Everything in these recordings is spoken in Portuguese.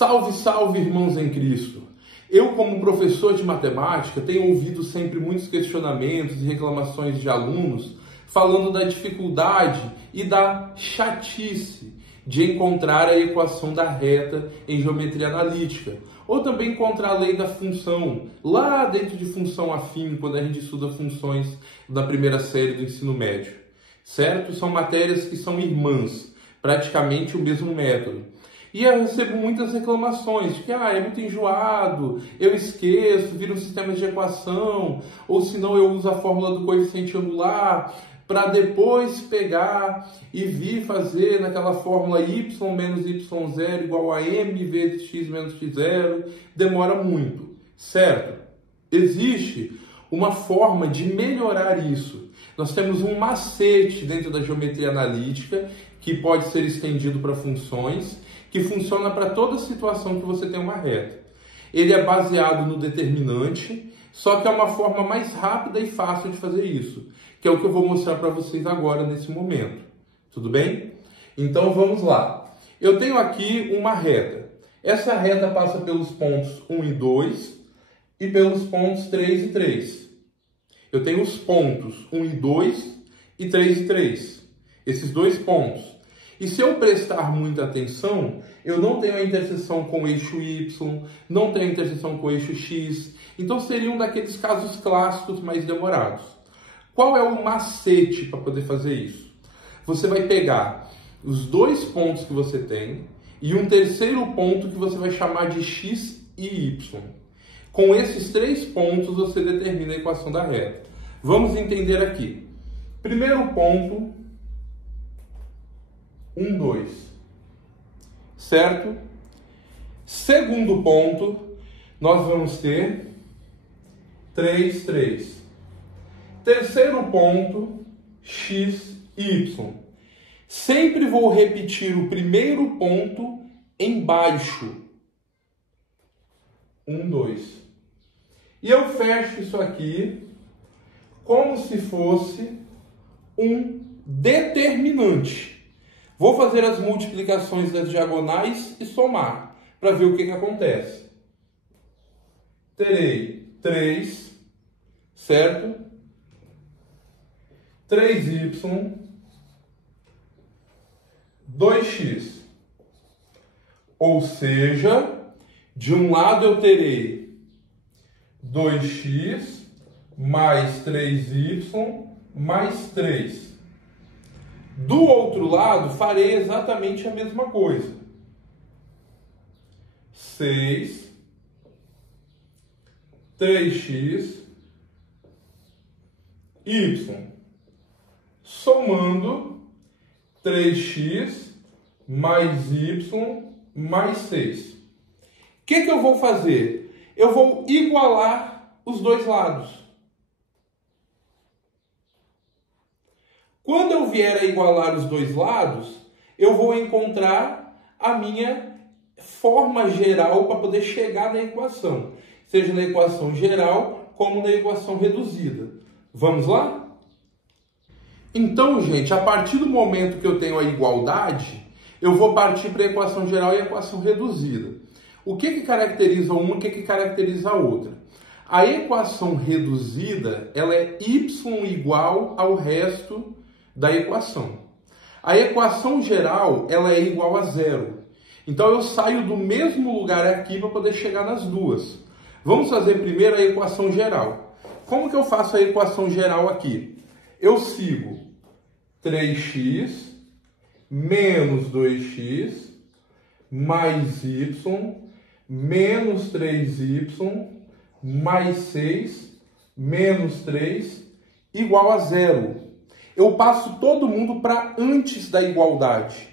Salve, salve, irmãos em Cristo! Eu, como professor de matemática, tenho ouvido sempre muitos questionamentos e reclamações de alunos falando da dificuldade e da chatice de encontrar a equação da reta em geometria analítica, ou também encontrar a lei da função, lá dentro de função afim, quando a gente estuda funções da primeira série do ensino médio, certo? São matérias que são irmãs, praticamente o mesmo método. E eu recebo muitas reclamações de que é muito enjoado, eu esqueço, vira um sistema de equação, ou senão eu uso a fórmula do coeficiente angular para depois pegar e vir fazer naquela fórmula y menos y0 igual a m vezes x menos x0, demora muito, certo? Existe uma forma de melhorar isso. Nós temos um macete dentro da geometria analítica que pode ser estendido para funções, que funciona para toda situação que você tem uma reta. Ele é baseado no determinante, só que é uma forma mais rápida e fácil de fazer isso, que é o que eu vou mostrar para vocês agora, nesse momento. Tudo bem? Então vamos lá. Eu tenho aqui uma reta. Essa reta passa pelos pontos 1 e 2 e pelos pontos 3 e 3. Eu tenho os pontos 1 e 2 e 3 e 3. Esses dois pontos. E se eu prestar muita atenção, eu não tenho a interseção com o eixo Y, não tenho a interseção com o eixo X. Então seria um daqueles casos clássicos mais demorados. Qual é o macete para poder fazer isso? Você vai pegar os dois pontos que você tem e um terceiro ponto que você vai chamar de X e Y. Com esses três pontos você determina a equação da reta. Vamos entender aqui. Primeiro ponto, 1, 2. Certo? Segundo ponto, nós vamos ter 3, 3. Terceiro ponto, x, y. Sempre vou repetir o primeiro ponto embaixo. 1, 2. E eu fecho isso aqui como se fosse um determinante. Vou fazer as multiplicações das diagonais e somar, para ver o que acontece. Terei 3, certo? 3y, 2x. Ou seja, de um lado eu terei 2x mais 3y mais 3. Do outro lado, farei exatamente a mesma coisa. 6, 3x, y. Somando 3x mais y mais 6. O que eu vou fazer? Eu vou igualar os dois lados. Quando eu vier a igualar os dois lados, eu vou encontrar a minha forma geral para poder chegar na equação. Seja na equação geral, como na equação reduzida. Vamos lá? Então, gente, a partir do momento que eu tenho a igualdade, eu vou partir para a equação geral e a equação reduzida. O que caracteriza uma e o que caracteriza a outra? A equação reduzida, ela é y igual ao resto da equação. A equação geral, ela é igual a 0. Então eu saio do mesmo lugar aqui para poder chegar nas duas. Vamos fazer primeiro a equação geral. Como que eu faço a equação geral aqui? Eu sigo 3x menos 2x mais y menos 3y mais 6 menos 3 igual a 0. Eu passo todo mundo para antes da igualdade.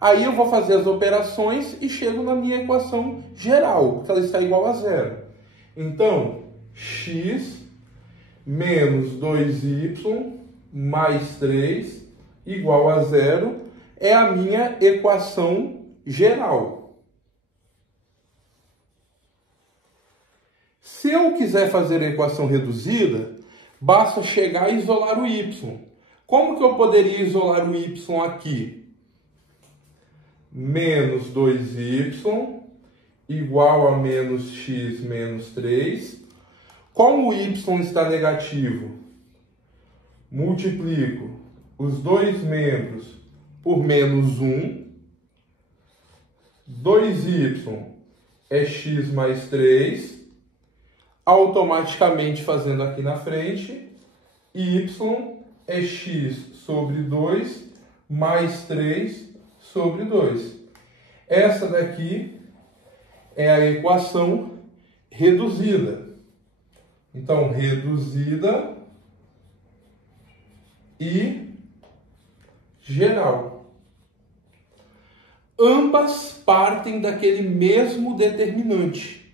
Aí eu vou fazer as operações e chego na minha equação geral, porque ela está igual a 0. Então, x menos 2y mais 3 igual a 0 é a minha equação geral. Se eu quiser fazer a equação reduzida, basta chegar e isolar o y. Como que eu poderia isolar o y aqui? Menos 2y igual a menos x menos 3. Como o y está negativo, multiplico os dois membros por menos 1. 2y é x mais 3. Automaticamente fazendo aqui na frente, y é x sobre 2 mais 3 sobre 2. Essa daqui é a equação reduzida. Então, reduzida e geral. Ambas partem daquele mesmo determinante.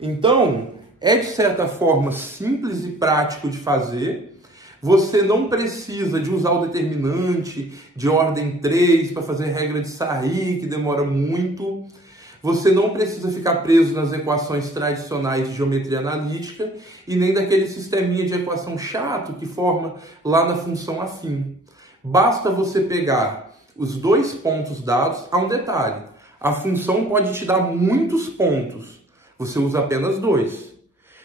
Então, é de certa forma simples e prático de fazer. Você não precisa de usar o determinante de ordem 3 para fazer regra de Sarri, que demora muito. Você não precisa ficar preso nas equações tradicionais de geometria analítica e nem daquele sisteminha de equação chato que forma lá na função afim. Basta você pegar os dois pontos dados. Há um detalhe: a função pode te dar muitos pontos, você usa apenas 2.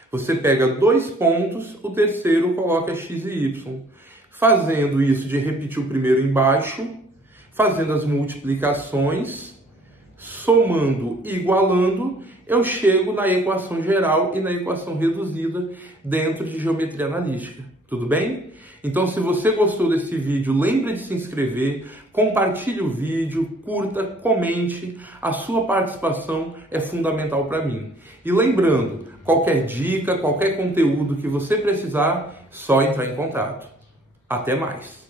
Você pega 2 pontos, o terceiro coloca x e y. Fazendo isso de repetir o primeiro embaixo, fazendo as multiplicações, somando e igualando, eu chego na equação geral e na equação reduzida dentro de geometria analítica. Tudo bem? Então, se você gostou desse vídeo, lembre de se inscrever, compartilhe o vídeo, curta, comente. A sua participação é fundamental para mim. E lembrando, qualquer dica, qualquer conteúdo que você precisar, só entrar em contato. Até mais!